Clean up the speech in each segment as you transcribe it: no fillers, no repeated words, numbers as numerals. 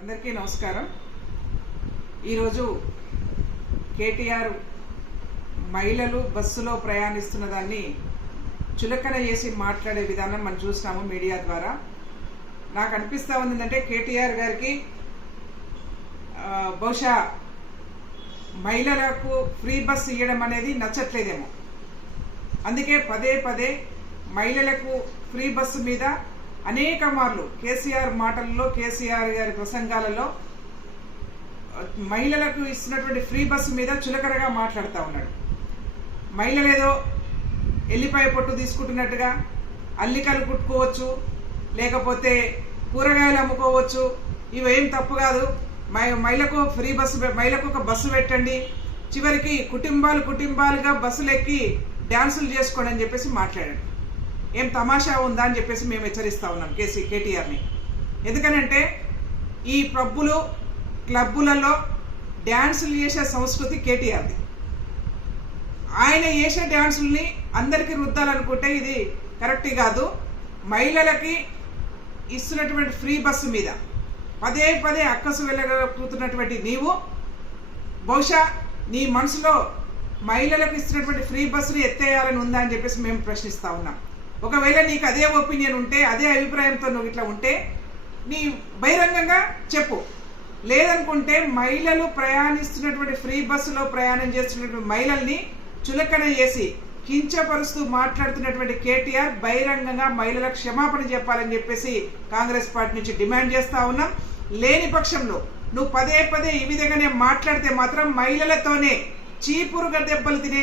అందరికీ నమస్కారం। ఈరోజు కేటీఆర్ మహిళలు బస్సులో ప్రయాణిస్తున్న దాన్ని చులకన చేసి మాట్లాడే విధానం మనం చూస్తాము మీడియా ద్వారా। నాకు అనిపిస్తా ఉందంటే కేటీఆర్ గారికి బహుశా మహిళలకు ఫ్రీ బస్ ఇవ్వడం అనేది నచ్చట్లేదేమో, అందుకే పదే పదే మహిళలకు ఫ్రీ బస్సు మీద అనేక మార్లు కేసీఆర్ మాటల్లో, కేసీఆర్ గారి ప్రసంగాలలో మహిళలకు ఇస్తున్నటువంటి ఫ్రీ బస్సు మీద చులకనగా మాట్లాడుతూ ఉన్నాడు। మహిళలు ఏదో ఎల్లిపాయ పొట్టు తీసుకుంటున్నట్టుగా అల్లికలు కుట్టుకోవచ్చు, లేకపోతే కూరగాయలు అమ్ముకోవచ్చు, ఇవేం తప్పు కాదు, మహిళకు ఫ్రీ బస్సు, మహిళకు ఒక బస్సు పెట్టండి, చివరికి కుటుంబాలుగా బస్సులు ఎక్కి డ్యాన్సులు చేసుకోండి అని చెప్పేసి మాట్లాడాడు। ఏం తమాషా ఉందా అని చెప్పేసి మేము హెచ్చరిస్తా ఉన్నాం కేటీఆర్ని। ఎందుకనంటే ఈ పబ్బులు క్లబ్బులలో డ్యాన్సులు చేసే సంస్కృతి కేటీఆర్ది। ఆయన చేసే డ్యాన్సుల్ని అందరికీ రుద్దాలనుకుంటే ఇది కరెక్ట్ కాదు। మహిళలకి ఇస్తున్నటువంటి ఫ్రీ బస్సు మీద పదే పదే అక్కసు వెళ్ళగలుగుతున్నటువంటి నీవు బహుశా నీ మనసులో మహిళలకు ఇస్తున్నటువంటి ఫ్రీ బస్సుని ఎత్తేయాలని ఉందా అని చెప్పేసి మేము ప్రశ్నిస్తా ఉన్నాం। ఒకవేళ నీకు అదే ఒపీనియన్ ఉంటే, అదే అభిప్రాయంతో నువ్వు ఇట్లా ఉంటే నీ బహిరంగంగా చెప్పు, లేదనుకుంటే మహిళలు ప్రయాణిస్తున్నటువంటి ఫ్రీ బస్సులో ప్రయాణం చేస్తున్నటువంటి మహిళల్ని చులకన చేసి కించపరుస్తూ మాట్లాడుతున్నటువంటి కేటీఆర్ బహిరంగంగా మహిళలకు క్షమాపణ చెప్పాలని చెప్పేసి కాంగ్రెస్ పార్టీ నుంచి డిమాండ్ చేస్తా ఉన్నాం। లేని పక్షంలో నువ్వు పదే పదే ఈ విధంగానే మాట్లాడితే మాత్రం మహిళలతోనే చీపురుగా దెబ్బలు తినే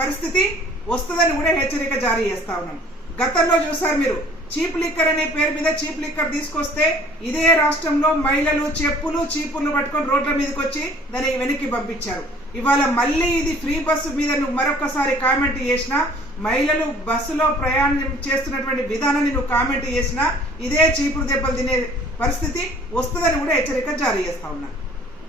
పరిస్థితి వస్తుందని కూడా హెచ్చరిక జారీ చేస్తా ఉన్నాం। గతంలో చూసారు మీరు, చీప్ లిక్కర్ అనే పేరు మీద చీప్ లిక్కర్ తీసుకొస్తే ఇదే రాష్ట్రంలో మహిళలు చీపుర్లు పట్టుకొని రోడ్ల మీదకి వచ్చి దాన్ని వెనక్కి పంపించారు। ఇవాళ మళ్ళీ ఇది ఫ్రీ బస్సు మీద నువ్వు మరొకసారి కామెంట్ చేసినా, మహిళలు బస్సులో ప్రయాణం చేస్తున్నటువంటి విధానాన్ని నువ్వు కామెంట్ చేసినా ఇదే చీపురు దెబ్బలు తినే పరిస్థితి వస్తుందని కూడా హెచ్చరిక జారీ చేస్తా ఉన్నా।